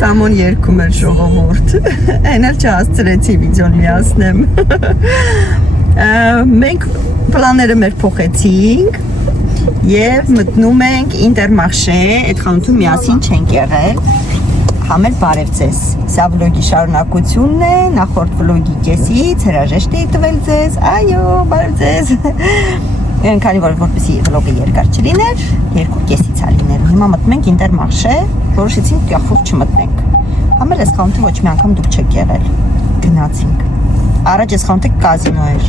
Սամոն երգում էր ժողովուրդ։ Այն էլ չհասցրեցի վիդեոն միացնեմ։ Մենք պլանները մեր փոխեցինք եւ մտնում ենք Ինտերմարշե, այդ խանութում միասին չենք եղել։ Համեր բարև ձեզ։ Սա վլոգի շարունակությունն է, նախորդ վլոգի կեսից հրաժեշտ էի տվել ձեզ։ Այո, բարև ձեզ։ Քանի որ որպեսզի վլոգը երկար չլիներ, 2.5-ից է լինելու։ Հիմա մտնում ենք Ինտերմարշե, որոշեցինք կյախով չմտնենք։ Համեր այս խանութը ոչ մի անգամ դուք չեք եղել։ Գնացինք։ Առաջ այս խանութը կազինո էր։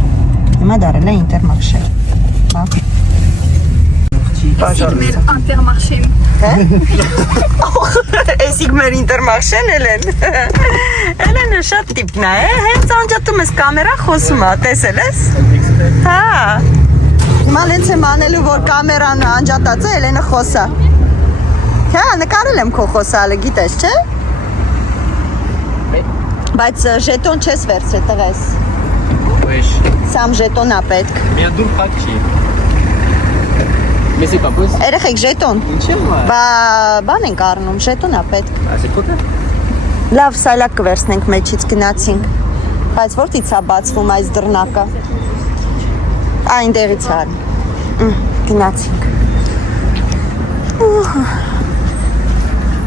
Հիմա դարել է Ինտերմարշե։ Sigmer Intermarché. Sigmer Intermarché Elen. Elen շատ տիպն է, հենց անջատում ես կամերա խոսում է, տեսել ես։ Հա։ Հիմա լենց եմ անելու, որ կամերան անջատած է, Էլենը խոսա։ Հա, նկարել եմ քո խոսալը, գիտես, չէ։ Բայց ժետոն չես վերցրել տղես։ Wesh. Սամ ժետոնա պետք։ Միա դուր խաչի։ Mais c'est pas possible. Երեխեք ժետոն։ Ինչի՞ մա։ Բան ենք առնում, ժետոնա պետք։ C'est quoi? Լավ, սայլակ կվերցնենք մեջից գնացինք։ Բայց որտից է բացվում այս դռնակը։ Այնտեղից է։ Գնացինք։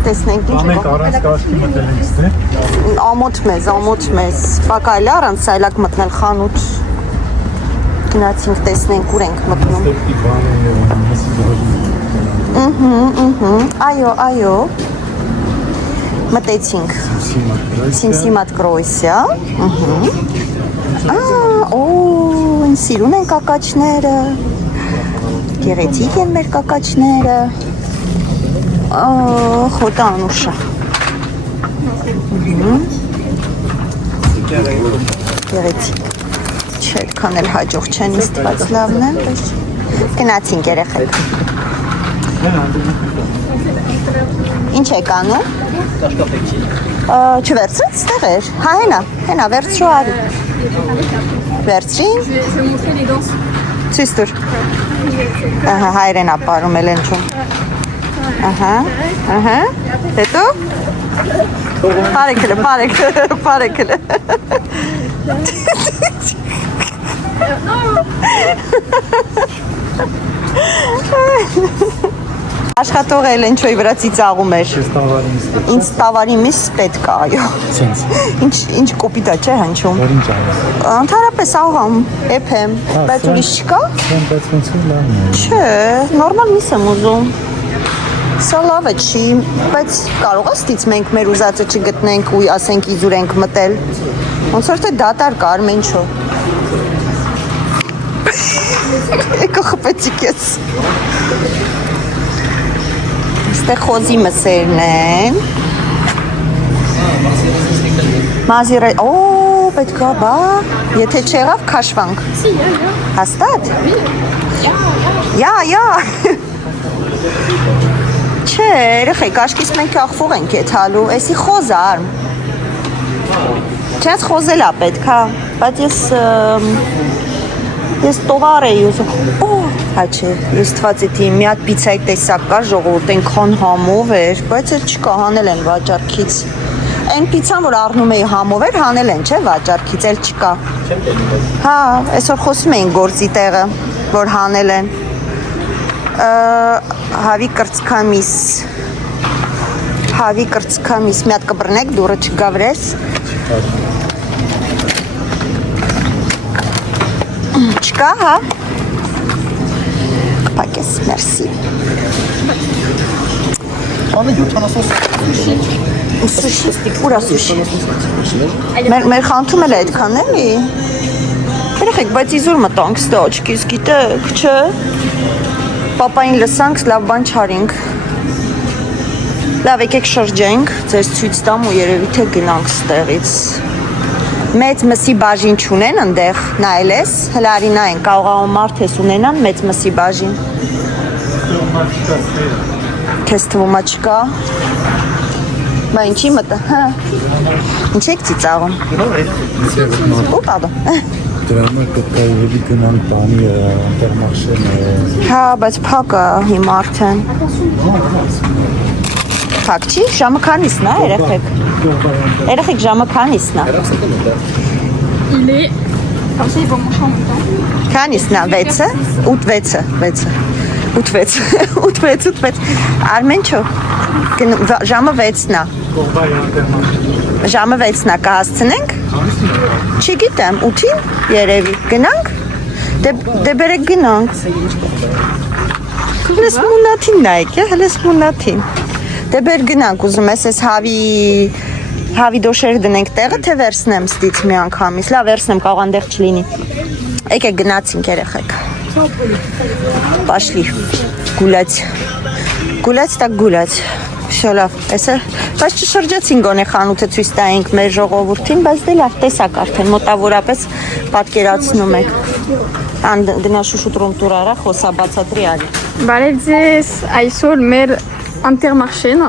Տեսնենք ինչ է։ Մենք առանց կաշկի մտել ենք, թե։ Ամոթ մեզ։ Բակայլ առանց սայլակ մտնել խանութ։ Գնացինք, տեսնենք ուր ենք մտնում։ Ստեպի բան է, մեսի Այո։ Մտեցինք։ Սիմսիմատ կրոյսյա։ Այն սիրուն են կակաչները։ Գեղեցիկ են մեր կակաչները։ Խոտա անուշա։ Գեղեցիկ։ Չէ, այդքան էլ հաջող չեն իստված լավն են։ Գնացինք երեխեք։ Ինչ եք անում։ Չվերցրեց, ստեղ էր։ Հա, հենա, վերցրու արի։ Վերցրին։ Je vais montrer les danses. Ցույց տուր։ Ահա, հայրեն ապարում էլ են չում։ Ահա։ Հետո։ Պարեկլը։ Աշխատող էլ են չոյ վրացի ծաղում էր։ Ինձ տավարի միս պետք է, այո։ Ինչ կոպիտ է, չէ հնչում։ Ընդհանրապես աղամ, էփեմ, բայց ուրիշ չկա։ Չէ, նորմալ միս եմ ուզում։ Սա լավ է չի, բայց կարող է ստից մենք մեր ուզածը չգտնենք ու ասենք իզուր ենք մտել։ Ոնց որ թե դատար կա Արմենչո։ Եկո խփեցիք ես։ Ստեղ խոզի մսերն են։ Մազիրը, պետք է բա, եթե չեղավ քաշվանք։ Հաստատ։ Յա։ Չէ, երեխեք, աշկից մենք աղվող ենք եթալու, էսի խոզ է արմ։ Չես խոզել է պետք, հա, բայց ես տովար էի ուզում, հա չէ, ես թված էտի մի հատ պիցայի տեսակ կա ժողորդ ենքան համով էր, բայց էլ չկա, հանել են վաճարքից։ Այն պիցան, որ առնում էի համով էր, հանել են, չէ, վաճարքից, էլ չկա։ Հա, այսօր խոսում էին գործի տեղը, որ հանել են։ Հավի կրծքամիս մի հատ կբռնեք, դուրը չգավրես։ Չկա, հա։ Կպակես, մերսի։ Սուշի, ուրա սուշի։ Մեր խանութում էլ է այդքան էլի։ Երեխեք, բայց իզուր մտանք ստա աչքից, գիտեք, չէ։ Պապային լսանք, լավ բան չարինք։ Լավ, եկեք շրջենք, ձեզ ցույց տամ ու երևի թե գնանք ստեղից։ Մեծ մսի բաժին չունեն ընդեղ, նայել ես, հլարինա են, կարող մարդ ես ունենան մեծ մսի բաժին։ Քեզ թվում է չկա։ Բա ինչի մտա, հա։ Ինչ եք ծիծաղում։ Ու պարդո։ Դրամը պետք է ուղղի գնան տանի Ինտերմարշեն։ Հա, բայց փակ է հիմա արդեն։ փակ չի, ժամը քանիսն է, երեխեք։ Երեխեք ժամը քանիսն է։ Il est. Comme ça, ils vont manger en même temps. Քանիսն է, 6-ը։ Արմենչո, ժամը 6-ն է։ Ժամը 6-ն է, կհասցնենք։ Չգիտեմ, 8-ին երևի, գնանք։ Դե բերեք գնանք։ Հլես մունաթին նայք, հլես մունաթին։ Դե բեր գնանք, ուզում ես ես հավի դոշերը դնենք տեղը, թե վերցնեմ ստից մի անգամից, լավ վերցնեմ, կարող անդեղ չլինի։ Եկեք գնացինք երեխեք։ Պաշլի, գուլած տակ գուլած, շո լավ, էսը, բայց չշրջեցին գոնե խանութը ցույց տայինք մեր ժողովուրդին, բայց դե լավ, տեսակ արդեն, մոտավորապես պատկերացնում եք։ Ան դնաշուշու տրումտուր արա, խոսա բացատրի ալի։ Բարև ձեզ, այսօր մեր Intermarché-ն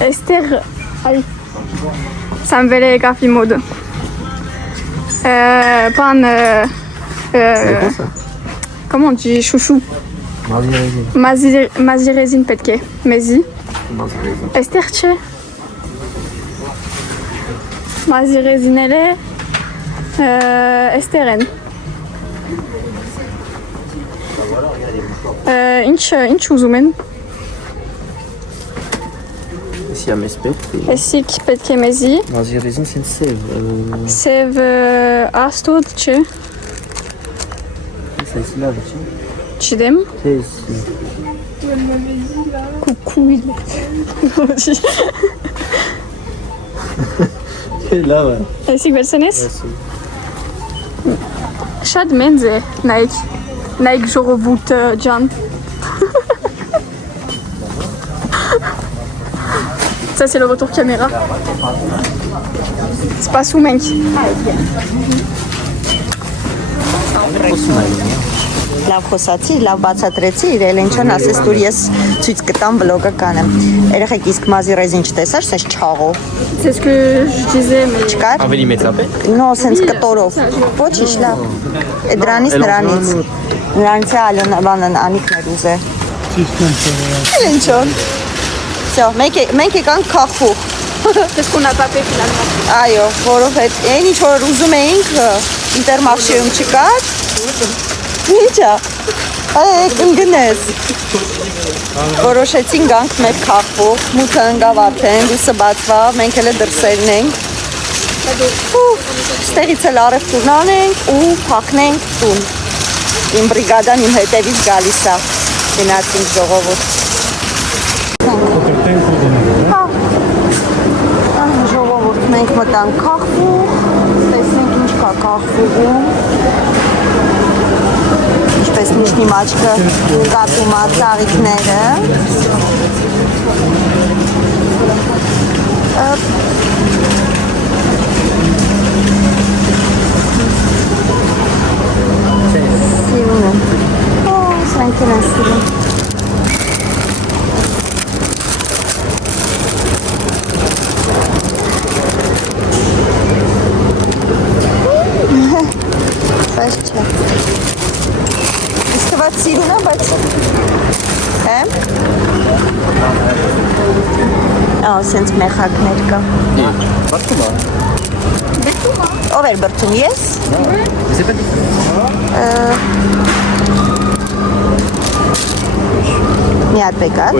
Esther, aïe, ça me fait les cafés mode. Comment on dit chouchou? Mazirezine petke, mezi. Esther che. Mazirezine le. Esteren. İnç uzumen. Siamese petke. Esik petke mezi. Mazirezin sen sev. Sev astod che. Sesli abi için. Çidem. Tez. Coucou. Lava. Esik verseniz. Şad menze. Nike Jorobut Jan. Ça c'est le retour caméra. C'est pas sous mec. Լավ խոսացի, լավ բացատրեցի, իրել ինչան ասես դուր ես ցույց կտամ վլոգը կանեմ։ Երեխեք իսկ մազիրեզին չտեսար, սենց չաղով։ C'est ce que je disais mais Չկար։ Ավելի մեծ է։ Նո, սենց կտորով։ Ոչինչ լավ։ Դրանից նրանից։ Նրանից է Ալոնա բանն անիքներ ուզե։ Ինչոն։ Всё, մենք եկանք քախվող։ c'est ce qu'on n'a pas fait finalement. Այո, որովհետեւ այն ինչ որ ուզում էինք Ինտերմարշեում չկար։ Ինչա։ Այ ընկնես։ Որոշեցին գանք մեր քախվող, մութը ընկավ արդեն, լույսը բացվավ, մենք էլ դրսերն ենք։ Ստեղից էլ արևտուրն անենք ու փախնենք տուն։ Իմ բրիգադան իմ հետևից գալիս է։ Գնացինք ժողովուրդ։ Ժողովուրդ մենք մտանք քախվող, տեսնենք ինչ կա քախվողում։ Ինչպես նիշնի մաչկը կատում է ծաղիկները։ Սիրուն եմ։ Սրանք են սիրուն։ Բայց չէ։ Իսկված սիրուն է, բայց սենց մեխակներ կա։ Բարձում է։ Ով էր բրդում, ես։ Մի հատ բեկար։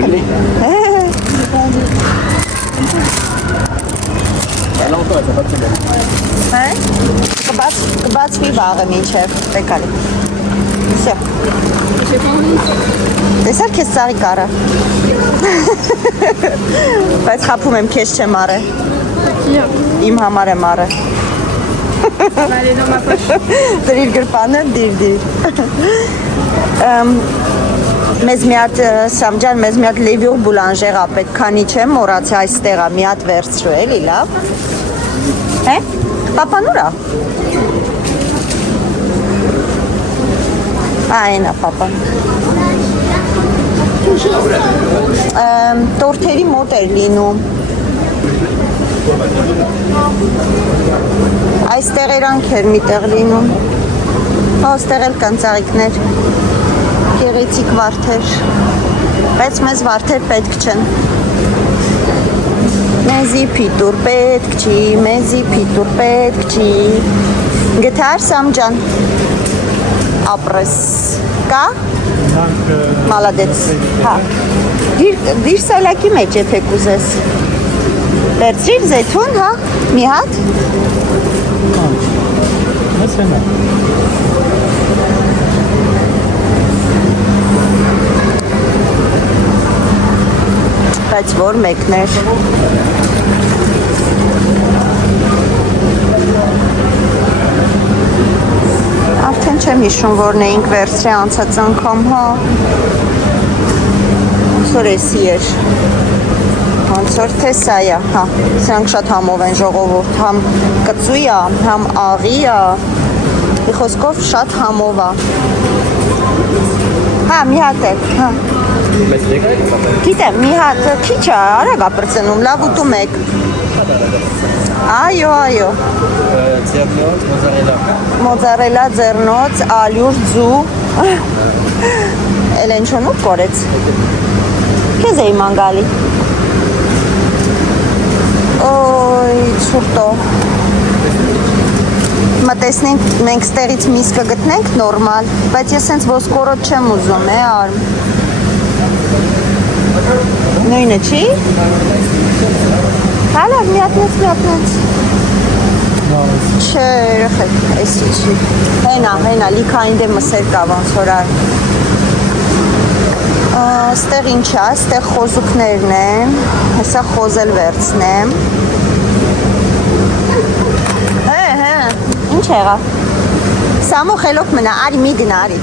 Կբացվի վաղը մինչև բեկալի։ Всё։ Տեսար քեզ ծաղիկ արա։ Բայց խափում եմ քեզ չեմ արը։ Իմ համար եմ արը։ Allez dans ma poche. Դրիր գրպանը, դիր։ Մեզ մի հատ Սամջան, մեզ մի հատ լևյուր բուլանժեր է պետք, քանի չեմ մոռացի այստեղ է, մի հատ վերցրու էլի, լավ։ Հե՞։ Պապան ուր է։ Այն է պապան։ Տորթերի մոտ էր լինում։ Այստեղ երանք էր միտեղ լինում։ Այստեղ էլ կան ծաղիկներ։ Գեղեցիկ վարդեր։ Բայց մեզ վարդեր պետք չեն։ Մեզի փիտուր պետք չի, մեզի փիտուր պետք չի։ Գտար Սամջան։ Ապրես։ Կա։ Մալադեց։ Հա։ Դիր սալակի մեջ է թեք ուզես։ Վերցրիր զեթուն, հա։ Մի հատ։ Ասենա։ Բայց որ մեկն էր։ Արդեն չեմ հիշում, որն էինք վերցրել անցած անգամ, հա։ Ոնց որ էսի էր։ Ոնց որ թե սա է, հա։ Սրանք շատ համով են ժողովուրդ, համ կծույ է, համ աղի է։ Մի խոսքով շատ համով է։ Հա, մի հատ է, հա։ Գիտեմ, մի հատ քիչ է, արագ է պրծնում, լավ ուտում եք։ Այո, այո։ Ձեռնոց, մոզարելա։ Մոզարելա, ձեռնոց, ալյուր, ձու։ Էլենչոնու կորեց։ Քեզ էի մանգալի։ Օй, ցուրտո։ Մտեսնենք, մենք ստեղից միսկը գտնենք նորմալ, բայց ես հենց ոսկորոտ չեմ ուզում, արմ։ Նույնը չի։ Հալավ, միատնեց։ Չէ, երեխեք, էսի չի։ Հենա, լիքային դե մսեր կա ոնց որ ար։ Ստեղ ինչ է, ստեղ խոզուկներն են, հեսա խոզել վերցնեմ։ Հե, ինչ եղա։ Սամո խելոք մնա, արի մի դնա, արի։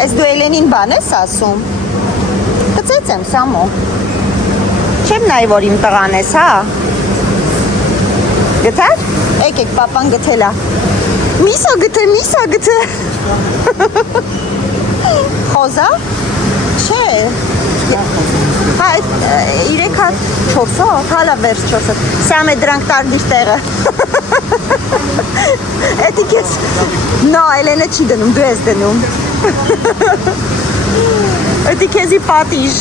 Ես դու Էլենին բան ես ասում։ Կծեց եմ, Սամո։ Չեմ նայ, որ իմ տղան ես, հա։ Գտար։ Եկեք, պապան գտել է։ Միսա գտե։ Խոզա։ Չէ։ Հա, 3 հատ 4 հատ, հալա վերջ 4 հատ։ Սամ է դրանք տարդիր տեղը։ Էդի կես, նո, Էլենը չի դնում, դու ես դնում։ Էդի կեզի պատիժ,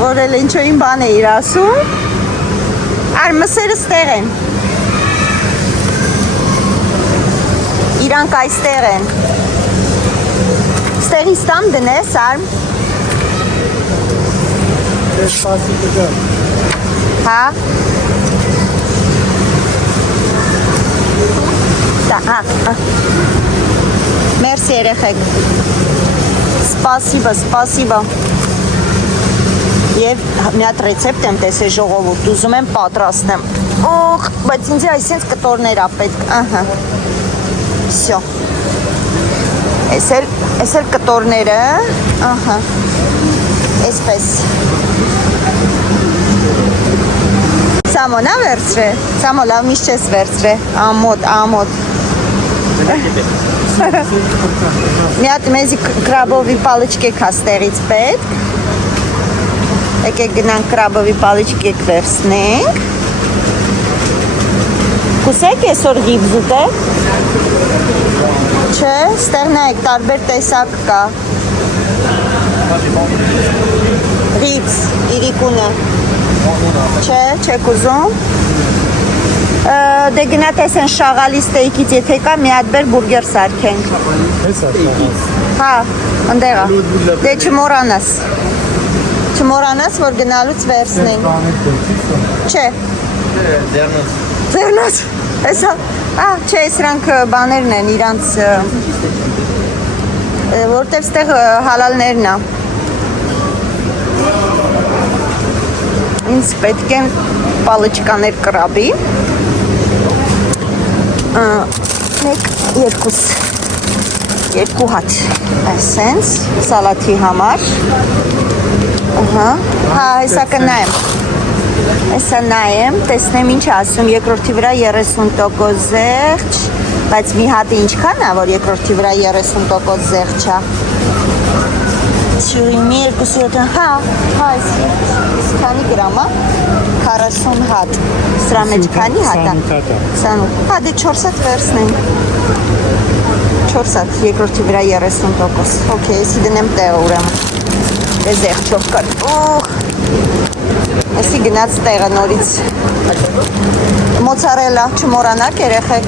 որ Էլենչոյին բան է իր ասում։ Ար մսերը ստեղ են։ Իրանք այստեղ են։ Ստեղի ստամ դնես, արմ։ Հա։ Մերսի երեխեք։ Սպասիբա։ Եվ մի հատ ռեցեպտ եմ տեսել ժողովուրդ, ուզում եմ պատրաստեմ։ Օխ, բայց ինձ այսինչ կտորներ ա պետք, ահա։ Всё։ Էս էլ կտորները, ահա։ Էսպես։ Սամոնա վերցրե, Սամո լավ միշտ չես վերցրե, ամոտ։ Մի հատ մեզի կրաբովի պալիչկեք հաստեղից պետք։ Եկեք գնանք կրաբովի պալիչկեք վերցնենք։ Կուսեք այսօր գիբզ ուտեք։ Չէ, ստեղ նայեք, տարբեր տեսակ կա։ Ռիծ, իրիկունը։ Չէ, չեք ուզում։ Դե գնա տեսեն շաղալի ստեյքից եթե կա մի հատ բեր բուրգեր սարքենք։ Էս է շաղալս։ Հա, ընդեղա։ Դե չմորանաս, որ գնալուց վերցնենք։ Չէ։ Ձեռնոց։ Էսա, չէ, սրանք բաներն են իրանց, որտև ստեղ հալալներն է։ Ինձ պետք են պալիչկաներ կրաբի։ Երկու հատ այսենց սալաթի համար։ Հա, հեսա կնայեմ։ Հեսա նայեմ, տեսնեմ ինչ ասում, երկրորդի վրա 30% զեղչ, բայց մի հատը ինչքան է, որ երկրորդի վրա 30% զեղչ է։ Շուրիմի 200, հա, քանի գրամ է, 40 հատ, սրա մեջ քանի հատ է, 28, հա դե 4 հատ վերցնենք, 4 հատ, երկրորդի վրա 30%։ Okay, եսի դնեմ տեղը ուրեմն։ Ես եղջով կար։ Եսի գնաց տեղը նորից։ Մոցարելա, չմորանաք երեխեք։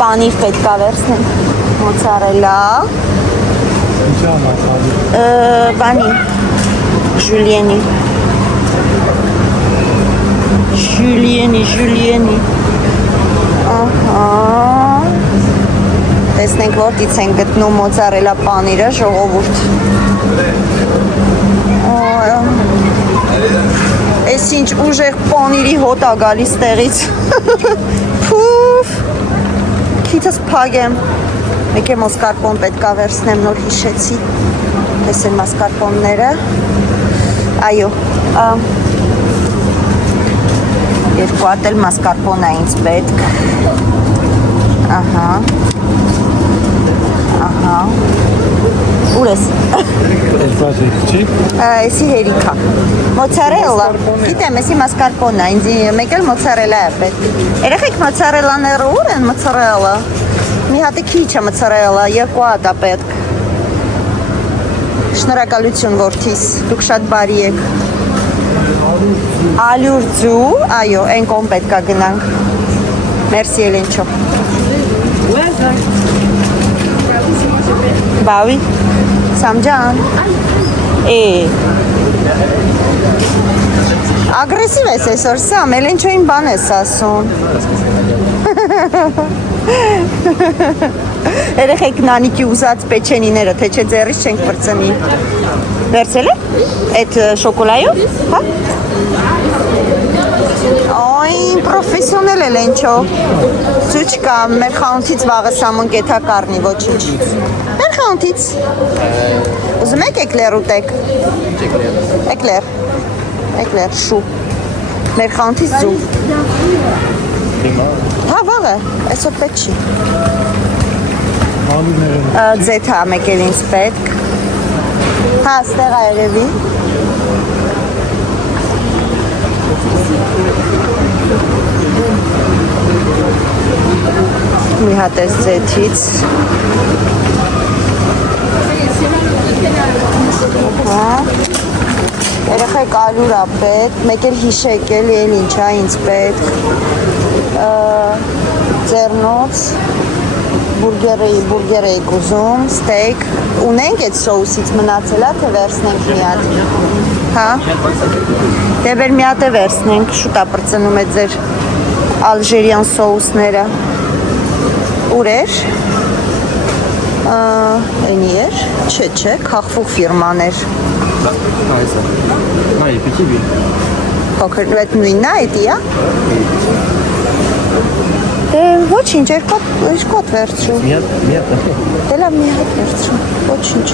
Պանիր պետք է վերցնեմ։ Մոցարելա։ Ինչա մացալի։ Բանի։ Ժուլիենի։ Ահա։ Տեսնենք որտից են գտնում մոցարելա պանիրը, ժողովուրդ։ Էս ինչ ուժեղ պանիրի հոտ ա գալիս տեղից։ Փուֆ։ Քիթս փագեմ։ Մեկ է մոսկարպոն պետք է վերցնեմ, նոր հիշեցի։ Ես են մոսկարպոնները։ Այո։ Երկու հատ էլ մոսկարպոն է ինձ պետք։ Ահա։ Ուր ես։ Էլբաժի, չի։ Էսի հերիքա։ Մոցարելա։ Գիտեմ, էսի մոսկարպոնն է, ինձ մեկ էլ մոցարելա է պետք։ Երեխեք մոցարելաները ուր են մոցարելա։ Մի հատ է քիչ է մոցարելա, երկու հատ է պետք։ Շնորհակալություն որդիս, դուք շատ բարի եք։ Ալյուր ձու, այո, այն կողմ պետք է գնանք։ Մերսի Էլենչո։ Բավի, Սամջան։ Ագրեսիվ ես այսօր, Սամ, Էլենչոին բան ես ասում։ Երեխեք նանիկի ուզած պեչենիները, թե չէ ձեռից չենք պրծնի։ Վերցել է? Այդ շոկոլայով, հա? Ոյ, պրոֆեսիոնել էլ ենչո։ Ծուչ կա, մեր խանութից վաղը սամոն կետա կարնի, ոչինչ։ Մեր խանութից։ Ուզում եք էկլեր ուտեք։ Էկլեր, շու։ Մեր խանութից ձու։ Հա, վաղը, այսօր պետք չի։ Ձեթա մեկ էլ ինձ պետք։ Հա, ստեղ է երևի։ Մի հատ ես ձեթից։ Երեխեք ալյուր է պետք, մեկ էլ հիշեք էլ ինչ է ինձ պետք։ Ձեռնոց, բուրգեր էիք ուզում, ստեյք, ունենք այդ սոուսից մնացել է, թե վերցնենք մի հատ։ Հա, դե վեր մի հատ է վերցնենք, շուտ է պրծնում է ձեր ալժերյան սոուսները։ Ուր էր, ենի էր, չէ, կախվող ֆիրմաներ։ Փոքր, այդ նույնն է, էդի է։ Դե ոչինչ, երկու հատ վերցրու։ Մի հատ։ Դե լավ մի հատ վերցրու, ոչինչ։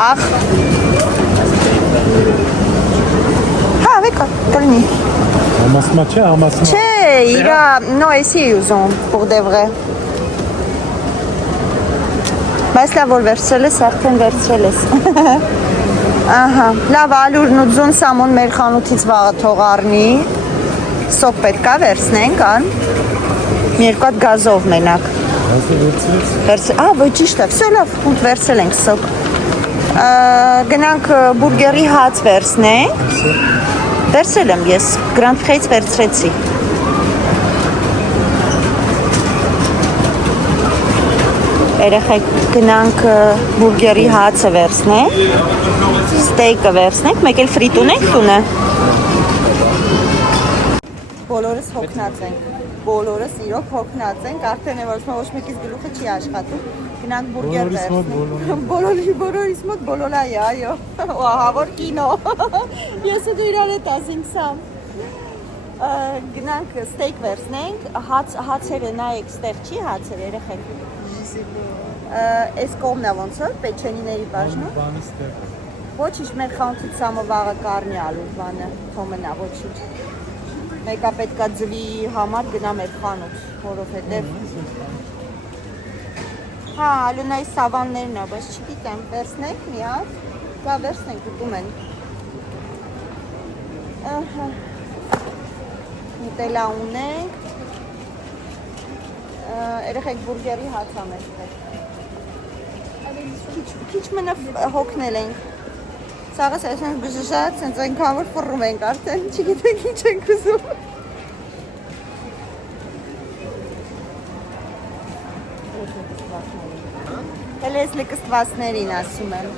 Ախ։ Հա, վեկա, կլնի։ Համասմա չէ, համասմա։ Չէ, իրա, նո, էսի էի ուզում, pour de vrai։ Բայց լավ որ վերցրել ես, արդեն վերցրել ես։ Ահա, լավ ալուրն ու ձուն սամոն մեր խանութից վաղը թող առնի։ Սոկ պետք է վերցնենք, ան։ Մի երկու հատ գազով մենակ։ Ա, ոյ ճիշտ է, վсё լավ, վերցել ենք սոկ։ Գնանք բուրգերի հաց վերցնենք։ Վերցել եմ ես, Grand Prix-ից վերցրեցի։ Երեխեք գնանք բուրգերի հացը վերցնենք, ստեյկը վերցնենք, մեկ էլ ֆրիտ ունենք տունը։ Բոլորս հոգնած ենք, բոլորս իրոք հոգնած ենք, արդեն է որ ոչ մեկից գլուխը չի աշխատում, գնանք բուրգեր վերցնենք, բոլորիս մոտ բոլոլա է, այո, ահա որ կինո, ես ու դու իրար հետ ասինք սամ, գնանք ստեյք վերցնենք, հացերը նայեք ստեղ չի հացեր երեխեք, այս կողմն է ոնց որ, պեչենիների բաժնում, ոչինչ մեր խանութից սամը վաղը կարնի ալուր բանը, թոմնա ոչինչ, մեկա պետքա ձվի համար գնա մեր խանութ, որովհետև հա, ալունայի սավաններն է, բայց չգիտեմ, վերցնենք մի հատ, դա վերցնենք ուտում են ուտելա ունենք։ Երեխեք բուրգերի հաց ամեն։ Քիչ մնա հոգնել ենք։ Սաղս այսպես բժշկած, sense այնքան որ ֆռում ենք արդեն, չգիտենք ինչ ենք ուզում։ Հələ ես լկստվածներին ասում եմ։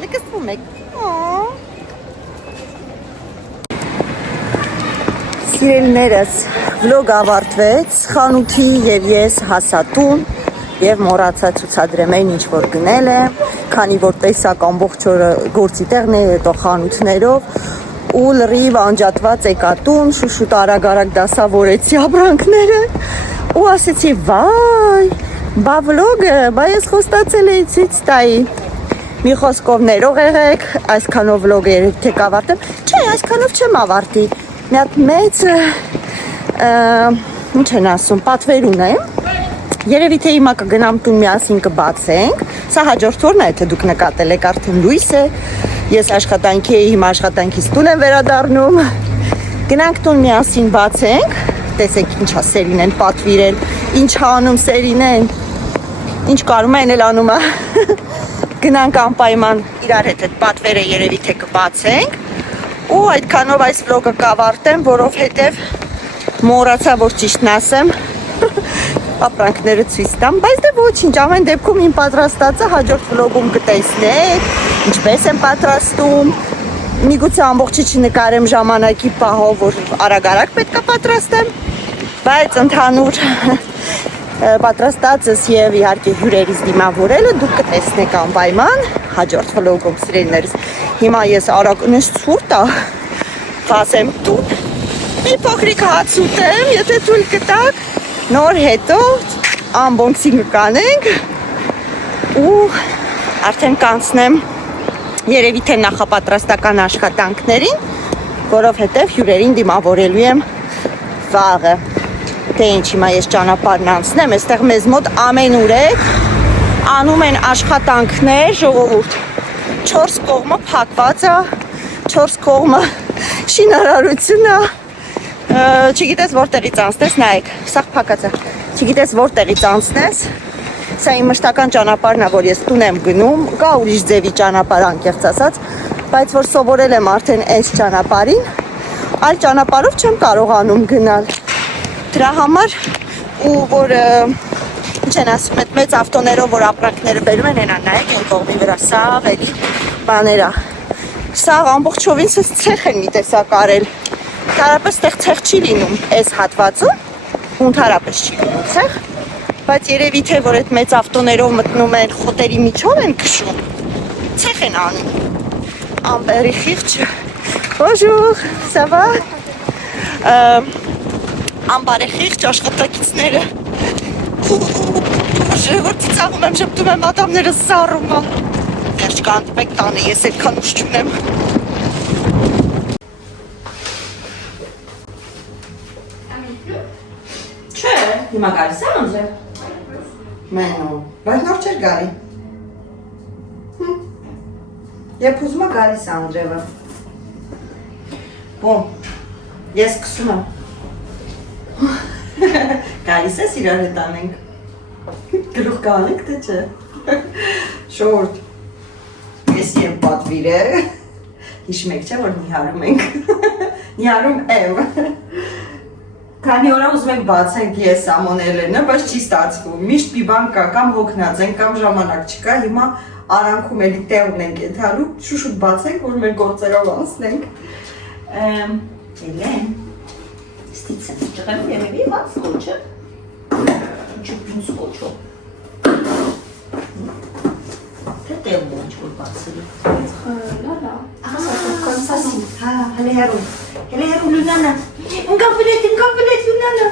Լկստվում եք։ Սիրելիներս, վլոգ ավարտվեց, խանութի եւ ես հասա տուն եւ մոռացա ցուցադրեմ այն ինչ որ գնել եմ, քանի որ տեսակ ամբողջ օրը գործի տեղն է, հետո խանութներով ու լրիվ անջատված եկա տուն, շուշուտ արագ դասավորեցի ապրանքները ու ասեցի վայ, բա վլոգը, բա ես խոստացել էի ցույց տայի։ Մի խոսքով ներող եղեք, այսքանով վլոգը երբ ավարտեմ, չէ, այսքանով չեմ ավարտի։ Մի հատ մեծ ինչ են ասում, պատվեր ունեմ։ Երևի թե հիմա կգնամ տուն միասին կբացենք։ Սա հաջորդ օրն է, թե դուք նկատել եք, արդեն լույս է։ Ես աշխատանքի էի, հիմա աշխատանքից տուն եմ վերադառնում։ Գնանք տուն միասին բացենք։ Տեսեք ինչա սերին են պատվիրել, ինչ անում սերին են։ Ինչ կարում են էլ անում է։ Գնանք անպայման իրար հետ այդ պատվերը երևի թե կբացենք։ Ու այդքանով այս վլոգը կավարտեմ, որովհետև մոռացա որ ճիշտն ասեմ։ Ապրանքները ցույց տամ, բայց դե ոչինչ, ամեն դեպքում իմ պատրաստածը հաջորդ վլոգում կտեսնեք, ինչպես եմ պատրաստում։ Միգուցե ամբողջը չնկարեմ ժամանակի պահով, որ արագ պետք է պատրաստեմ, բայց ընդհանուր պատրաստածս եւ իհարկե հյուրերից դիմավորելը դուք կտեսնեք անպայման հաջորդ վլոգում, սիրելիներս։ Հիմա ես արագ նշ ցուրտ է, վազեմ տուն, մի փոքրիկ հաց ուտեմ, եթե թույլ կտաք, նոր հետո ամբոնցի կանենք ու արդեն կանցնեմ երևի թե նախապատրաստական աշխատանքներին, որովհետև հյուրերին դիմավորելու եմ վաղը։ Թե ինչ հիմա ես ճանապարհն անցնեմ, այստեղ մեզ մոտ ամենուրեք անում են աշխատանքներ, ժողովուրդ։ 4 կողմը փակված է, 4 կողմը շինարարություն է։ Չգիտես որտեղից անցնես, նայեք, սա փակած է։ Չգիտես որտեղից անցնես։ Սա իմ մշտական ճանապարհն է, որ ես տուն եմ գնում, կա ուրիշ ձևի ճանապարհ անկեղծ ասած, բայց որ սովորել եմ արդեն այս ճանապարհին, այլ ճանապարհով չեմ կարողանում գնալ։ Դրա համար ու որ ինչ են ասում, այդ մեծ ավտոներով որ ապրանքները բերում են, այնա նայեք այն կողմի վրա, սա էլի բաներ է։ Սա ամբողջովին ցեխ են մի տեսակ արել։ Ընդհանրապես տեղ ցեխ չի լինում այս հատվածում, ընդհանրապես չի լինում ցեխ, բայց երևի թե որ այդ մեծ ավտոներով մտնում են, խոտերի միջով են քշում, ցեխ են անում։ Ամպերի խիղճը։ Bonjour, ça va? Ամբարի խիղճ աշխատակիցները։ Որ ծիծաղում եմ, շփթում եմ ատամները սառում եմ։ Վերջ կհանդիպեք տանը, ես այդքան ուժ չունեմ։ Չէ, հիմա գալիս եմ անձրև։ Մենո, բայց նոր չէր գալի։ Երբ ուզում է գալիս անձրևը։ Բոմ, ես սկսում եմ։ Գալիս ես իրար հետ անենք։ Գլուխ կանենք, թե չէ։ Շորտ։ Ես եմ պատվիրել։ Հիշում եք չէ, որ նիհարում ենք։ Նիհարում եմ։ Քանի օրա ուզում ենք բացենք ես ամոներլենը, բայց չի ստացվում։ Միշտ մի բան կա, կամ հոգնած ենք, կամ ժամանակ չկա, հիմա արանքում էլի տեղ ունենք ենթալու, շուշուտ բացենք, որ մեր գործերով անցնենք։ Էլեն, ստիցեմ, ճղեմ եմևի վատ սկոչը, ինչու բին սկոչով։ Թե տեղում ինչ որ բացելի։ Լալա։ Կոնսասի, հələ հերում լունանա, ընկավ վլետ, լունանա։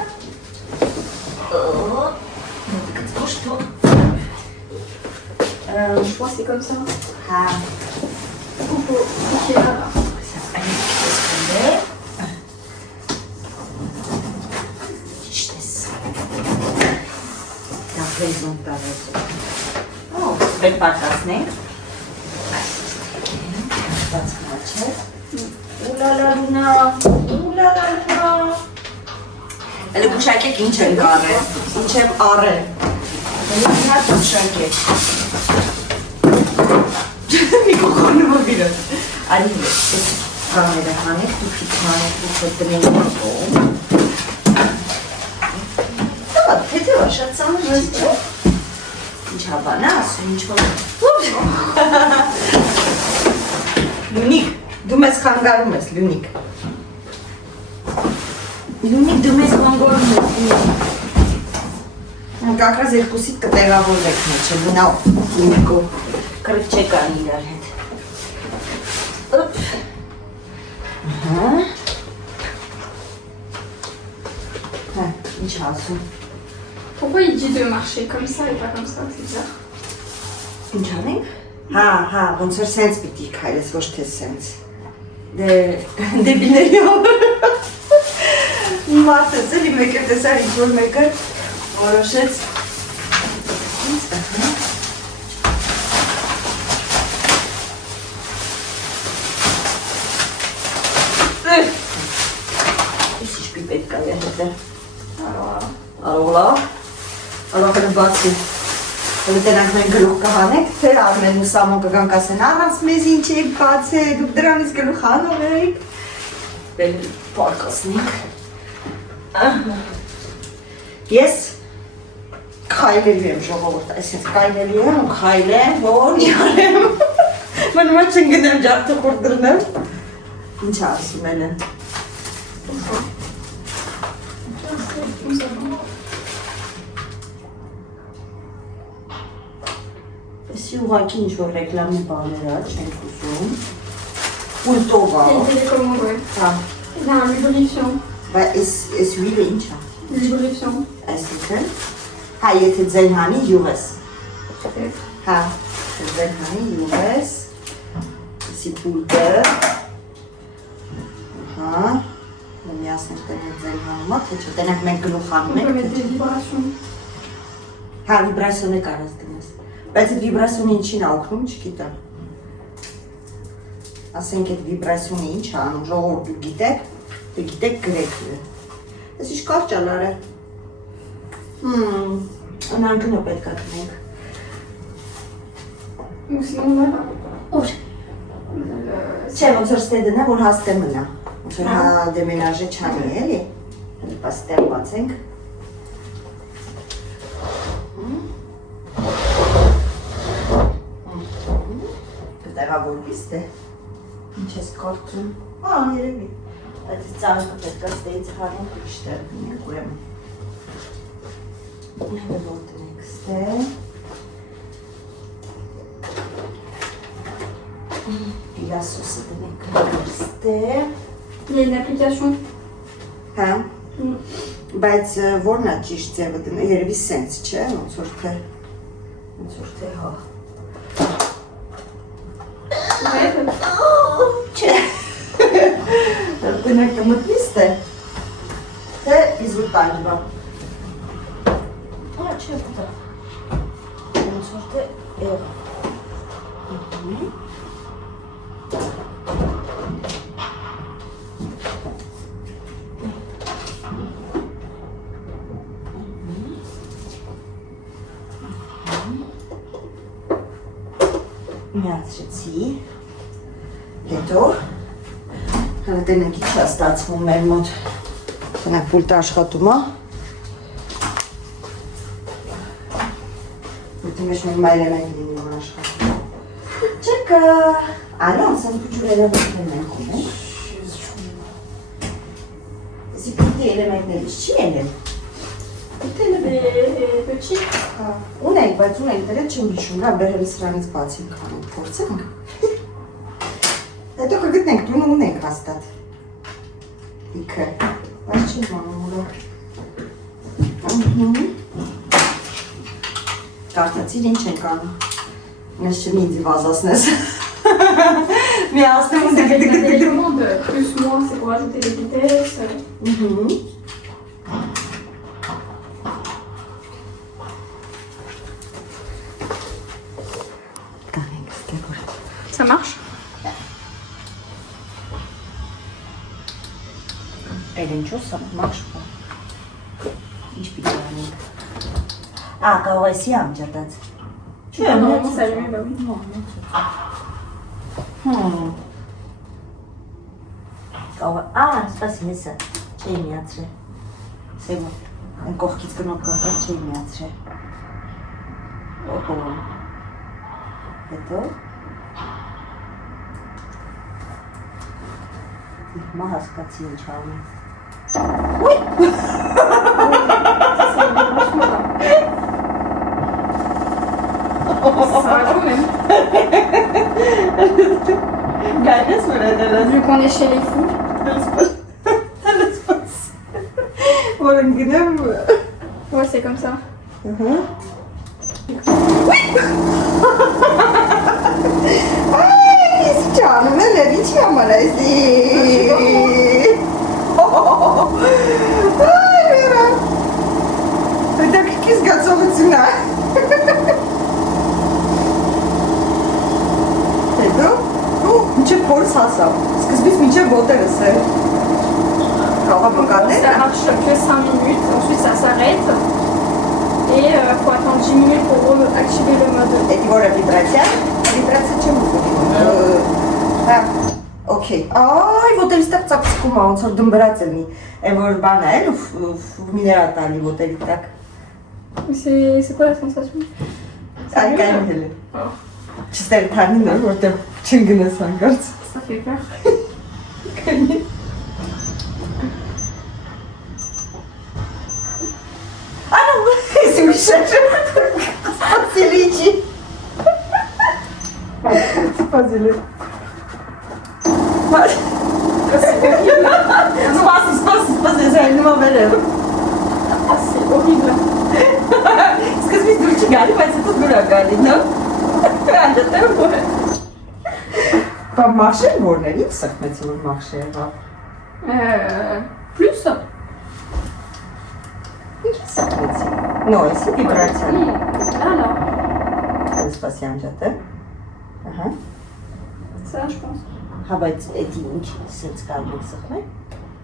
Je pense que c'est comme ça. Ah. Ok, là-bas. Oh, ben patras, né? Bats macie. Ուլալա լունա, ուլալա լունա։ Էլի գուշակեք ինչ են կարել, ինչ եմ արել։ Նա գուշակեք։ Մի կողորնը մոբիրը։ Անի ես կամերը հանեք, դուք իք հանեք, դուք տնենք ատում։ Դա թեթև շատ ծանր չէ։ Ինչ հավանա, ասում ինչ որ։ Լունիկ, դու մեզ խանգարում ես, Լունիկ։ Լունիկ, դու մեզ խանգարում ես, Լունիկ։ Կակրած երկուսիտ կտեղավորվեք մեջը, Լունա Լունիկով կրիվ չեք անի իրար հետ։ Ոպ։ Հա, ինչ ասում։ Pourquoi il dit de marcher comme ça et pas comme ça, c'est bizarre. Ինչ անենք։ Հա, ոնց որ սենց պիտի քայլես, ոչ թե սենց։ Դեբիների համար։ Մարդը ծելի մեկը տեսար ինչ որ մեկը որոշեց։ Ինչ շպի պետք է հետը։ Արող է բացի։ Որ դրանք մենք գլուխ կհանեք, թե Արմենն ու Սամոն կգան կասեն առանց մեզ ինչ եք բացել, դուք դրանից գլուխ հանող եք։ Բել պարկասնենք։ Ես քայլելու եմ ժողովուրդ, այսինքն քայլելու եմ ու քայլեմ, որ յարեմ։ Մնում եմ չընկնեմ ջարդը խոր դրնեմ։ Ինչ ասում են։ Սի ուղղակի ինչ-որ ռեկլամի բաներ ա, չենք ուզում, պուլտով ա։ Il y a une télécommande, ouais. Հա, Il a un libre-option. բա ես վիլը ինչ ա։ Libre-option. Այսինքն, հա, եթե ձեն հանի յուղ ես։ Հա, ձեն հանի յուղ ես, սի պուլտը, հա, միասնիկ տնեք ձեն հանումա, թե չէ, տնեք մենք գլուխ On peut հանում mettre des vibrations. Հա, վիբրասիոն է կարած տնես։ Բայց այդ վիբրասիոնը ինչին ա օգնում, չգիտեմ։ Ասենք այդ վիբրասիոնը ինչ ա անում, ժողովուրդ դու գիտեք գրեքն է։ Ես ինչ կարճ ա լարը։ Անանգնո պետք ա տնենք։ Ou sinon, voilà. Ուր։ Չէ, ոնց որ ստե դնա, որ հաստե մնա։ Ոնց որ հա դեմենաժը չանի էլի։ Պաստեղ բացենք։ Տեղավորվիստ է, ինչ ես կարծում, երևի, այդ ծանքը պետք է ստեից հարնենք ու իշտեղ դնենք ուրեմն։ Որ տնենք ստե, պիլասոսը դնենք ստե։ Il y a une application. Հա, բայց որն ա ճիշտ ձևը դնենք, երևի սենց չէ, ոնց որ թե հա։ Չէ, տնեք մտնիստ է, թե իզուտանջվա։ Չէ, վտա, ոնց որ թե էղ։ Միացրեցի, հետո հələ տնենք ինչ ա ստացվում մեր մոտ, տնենք պուլտը աշխատում ա, պուլտի մեջ մեր մայլեմենք լինում աշխատում, չեկա, ալո, ասան կուջուր էլեմենքներն են խում, Եսի պուլտի էլեմենքներից չի ելեմ, Petit. ունենք, բայց ունենք դրել չեմ հիշում, հա բերել սրանից բացինք անենք, փորձենք, հետո կգտնենք, տունը ունենք հաստատ, իքը, բայց չեմ անում ուրա, կարդացիր ինչ ենք անում, ես չեմ ինձի վազասնես, մի ասնեմ ու Avec la դգ télécommande, plus, moins, c'est pour ajouter les vitesses. Ça marche? ինչու սա մաշկա։ Ինչ պիտի անենք։ Կարող է սի ամջատած։ Tu vas normalement s'allumer, bah oui. Սպասի հեսա, չի միացրել։ Սեվո, են կողքից կնոք կողքով չի միացրել։ Օհո։ Հետո։ Հիմա հասկացի ինչ անում։ Ուй! Ça va quand même. Գայնես որ է դելաս։ Vu qu'on est chez les fous. Որ ընգնեմ։ Ouais, c'est comme ça. Այս ճանում է լերիչ համար այսի։ Դա կիս գացողություն է։ Հետո, մինչև փորս հասավ, սկզբից մինչև ոտերս է։ Կաղա բկանել Ça marche que 5 minutes, ensuite ça s'arrête. Et faut attendre 10 minutes pour activer le mode. Էդի որ է վիբրացիա չեմ ուզում։ Հա, օքեյ։ Այ, ոտերից տակ ծապսկում է, ոնց որ դմբրած է մի, են որ բան է, միներալ տալի ոտերի տակ։ C'est quoi la sensation? Այ կայմ հել է։ Չստեր թանին է, որտեղ չեն գնես հանգարց։ Ça fait peur. Կայնի։ Անո, ես մի շեշ, սպասիլի չի։ Սպասիլի։ Սպասի, զայնում ավեր եմ։ C'est horrible. Սկզբից դուր չի գալի, բայց հետո դուր է գալի, նո։ Անջատեմ որ։ Բա մախշեր որն էր, ինչ սխմեցի որ մախշեր, հա։ Plus. Ինչ սխմեցի։ Նո, եսի վիբրացիան։ Ah non. Սպասի անջատեմ։ Ահա։ Ça, je pense. Հա, բայց էդի ինչ սենց կարող եք սխմել։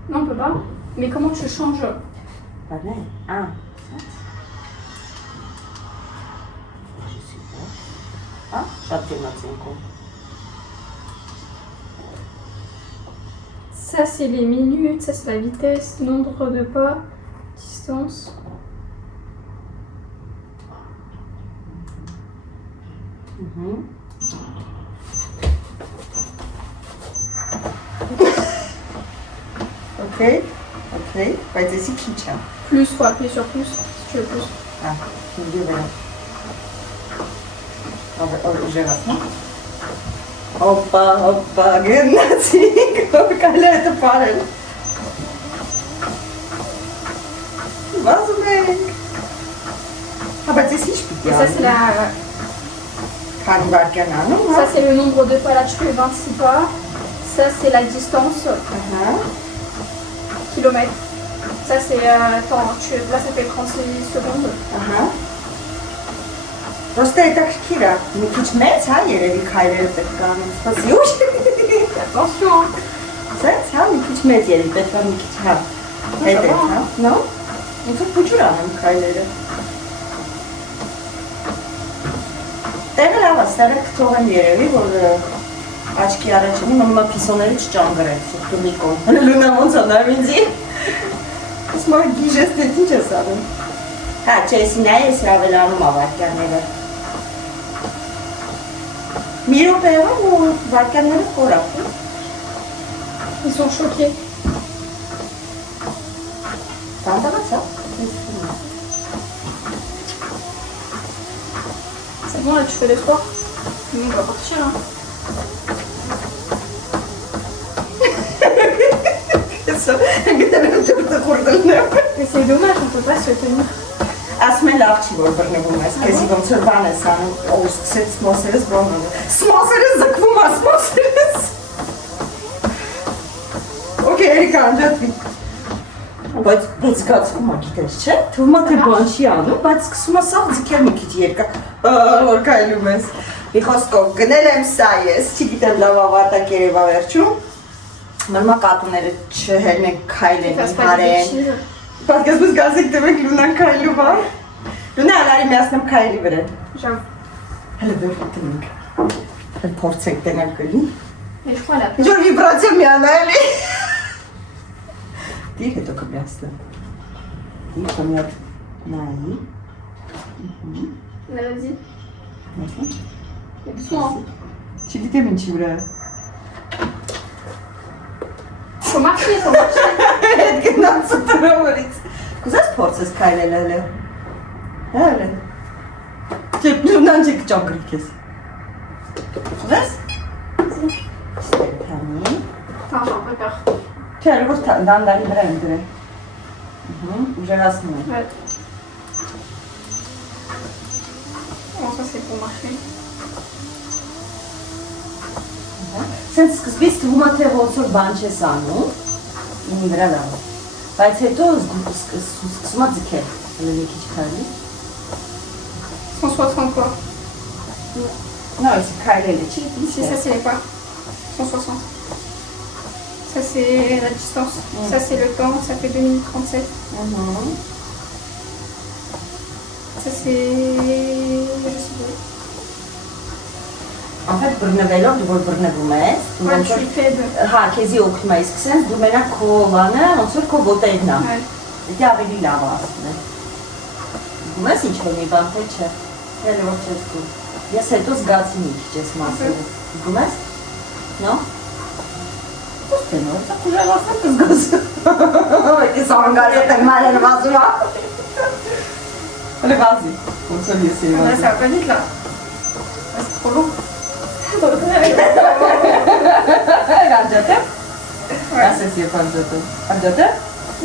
Non, on peut pas. Mais comment tu changes? Բան է, սենց։ Je sais pas. Շատ թեմացենքով։ Ça, c'est les minutes, ça, c'est la vitesse, nombre de pas, distance. Ok, բայց եսի քիչ է։ Plus, faut appuyer sur plus, si tu veux plus. Ինձ վերա։ Ուժեղացնա։ Հոպա, գնացինք, կայլը հետը պարել։ Վազում ենք։ Բայց ես ինչ պիտի Et ça, c'est la... Քանի վարկյան անում, Ça, c'est le nombre de pas. Là, tu fais 26 pas. Ça, c'est la distance, kilomètres. Ça, c'est... Là, ça fait 36 secondes. Պրոստը հետաքրքիր է, մի քիչ մեծ, հա, երևի քայլերը պետք է անում, սպասի, ուշ, Attention. սենց, հա, մի քիչ մեծ երևի, պետք է մի քիչ, հա, հետ է, հա, նո, ոնց որ փուջուր անեմ քայլերը։ Տեղը լավ է, ստեղը կթողեմ երևի, որ աչքի առաջինի մնումա պիսոները չճանգրեն, սուխտու մի կոն, լունա ոնց անարմ ինձի, ես մոր գիժես դետ ինչ ես անում։ Հա, չէ, եսի նայ ես հավելանում ավարկյանները։ Մի րոպեով ու վարկյանները խորապ։ Ils sont choqués. Տանդաղաց, հա։ C'est bon, là, tu fais le sport. Nous, on va partir, hein. Mais c'est dommage, on peut pas se tenir. Ասում է լավ չի, որ բռնվում ես, կեզի ոնց որ բան ես անում, ով սկսեց սմոսերս բոնում, սմոսերս զկվում է, սմոսերս։ Okay, Էրիկա, անջատվի։ Բայց զգացվում է, գիտես, չէ, թվում է թե բան չի անում, բայց սկսում է սաղ ձգել մի քիչ երկա, որ կայլում ես։ Մի խոսքով, գնել եմ սա ես, չգիտեմ լավ ավարտակ երևա վերջում, Normal կատուները չհելնեն քայլեն Fais pas de հարեն։ bêtises. Պատկերացնում ես գազիկ դեմեք Լունան քայլում է։ Լունա ալարի միացնեմ քայլի վրա։ J'avoue. Հələ վեր տնենք։ Հələ փորձենք տենալ կլի։ Mais je crois là. Ինչ որ վիբրացիա միանա էլի։ Դիր հետո կմիացնեմ։ Դիր կմիատ նայի։ Là, vas-y. Մեկն։ Mais doucement. Չգիտեմ ինչի վրա։ Faut marcher, faut marcher. Հետ գնաց տրորից։ Կուզես փորձես քայլել հələ։ Հələ։ Չէ, Լունան չի կճակրի քեզ։ Կուզես։ Ստեփանի։ Attends, j'ai un peu peur. Չէ, որ դանդանի վրա եմ դրել։ Ուժերացնում եմ։ Ouais. Bon, ça c'est pour marcher. Սենց սկզբից թվում է թե ոնց որ բան չես անում, ինի վրա լավ է։ Բայց հետո սկսում է ձգել, հələ մի քիչ քայլի։ 160 quoi. Նո, ես քայլել է, չի։ Ici, ça c'est les pas. 160. Ça c'est la distance. Ça c'est le temps, ça fait 2 minutes 37. Ça c'est. Je sais pas. En fait, բռնվելով դու որ բռնվում ես, դու Ouais, ոնց je որ suis faible. հա, քեզի օգնում է, իսկ սենց դու մենակ քո բանը, ոնց որ քո ոտերն է։ Ouais. Դա ավելի լավ է ասում։ Դու ես ինչ որ մի բան թե չէ։ Հələ որ չես դու։ Ես հետո զգացի մի քիչ ես մասը։ Դու ես։ Նո։ Ոստե նո, դա կուժավասն կզգաս։ Այս անգարի տակ մարեն վազում է։ Հələ վազի։ Ոնց որ ես եմ Ouais, վազում։ ça va pas vite là. Ouais, c'est trop long. Կանջատը։ Ասես ես կանջատը։ Կանջատը։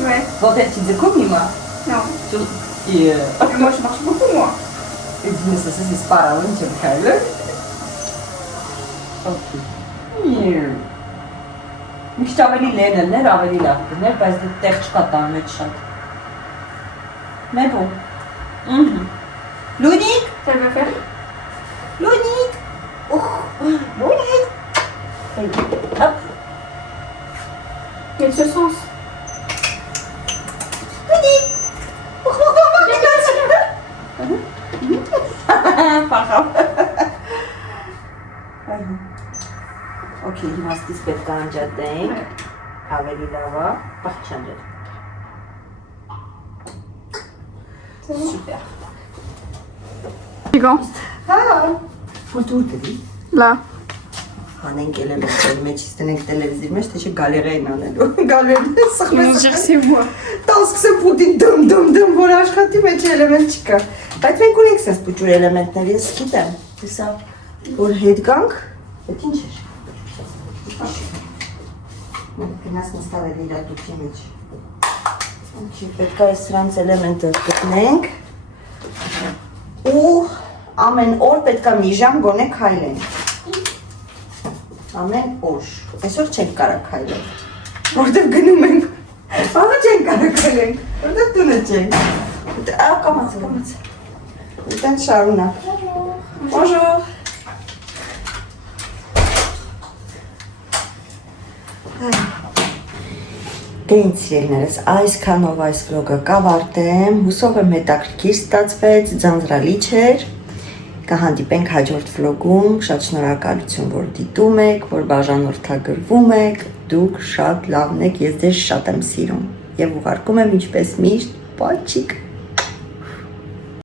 Ouais. Ոտեր չի ձգում հիմա։ Non. Դու Mais moi je marche beaucoup moi. Դինս ասես ես պարավն չեմ քայլը։ Okay. Մի քիչ ավելի լենելներ, ավելի լավ կներ, բայց դե տեղ չկա տան մեջ շատ։ Մեպո։ Լունիկ, Ça va faire. Լունիկ։ Լունիկ։ Hop. Mais de ce sens. Լունիկ։ Պախավ։ Okay, հիմա ստից պետք է անջատենք, ավելի լավ է, պախ չանջատ։ Super. Gigant. Որ դու դրի։ Là. Հանենք էլեմենտների մեջ, ստենենք տելևիզիի մեջ, թե չէ գալերեին անելու։ Գալերին Ils vont սխմես։ dire c'est moi. Տասկսը պուտին դմ, որ աշխատի մեջ էլեմենտ չկա։ Բայց մենք ունենք սենց պուճուր էլեմենտներ, ես գիտեմ։ Հեսա, որ հետ գանք, այդ ինչ էր։ Գնաս նստավ էլ իրատուքի մեջ։ Ինչի պետք է սրանց էլեմենտը գտնենք ու ամեն օր պետք է մի ժամ գոնե քայլենք։ Ամեն օր։ Այսօր չենք կարող քայլել։ Որտեվ գնում ենք։ Ահա չենք կարող քայլենք։ Որտեվ տունը չենք։ Կամաց։ Ուտեն շարունակ։ Bonjour։ Դե ինձ սիրելիներս, այսքանով այս վլոգը կավարտեմ, հուսով եմ հետաքրքիր ստացվեց, ձանձրալի չէր, կհանդիպենք հաջորդ վլոգում, շատ շնորհակալություն, որ դիտում եք, որ բաժանորդագրվում եք, դուք շատ լավն եք, ես ձեզ շատ եմ սիրում և ուղարկում եմ ինչպես միշտ, պաչիկ։